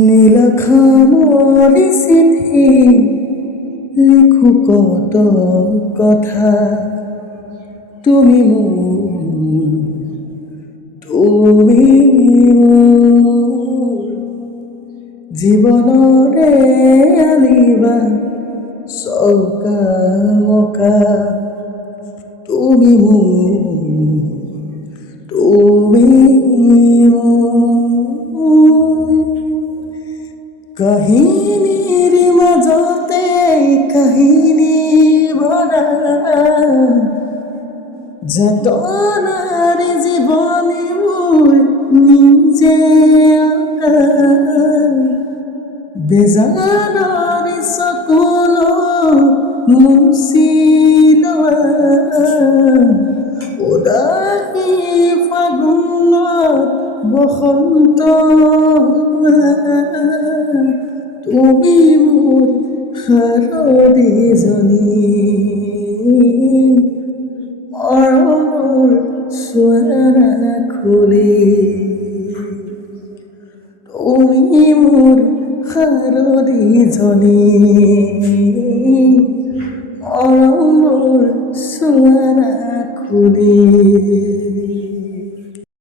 নীলখামৰি চিঠি লিখো কত কথা তুমি মোৰ জীৱনৰে আলিবা চৌকা মকা তুমি কাহিনীৰ মাজতে কাহিনী ভৰা যাতনাৰ জীৱনী মোৰ নিজে আঁকা বেজানৰ চকুলো মুচি লোৱা উদাসী ফাগুনত বসন্ত তুমি মোৰ শাৰদীজনী মৰমৰ চোৱাৰা খুলি তুমি মোৰ শাৰদীজনী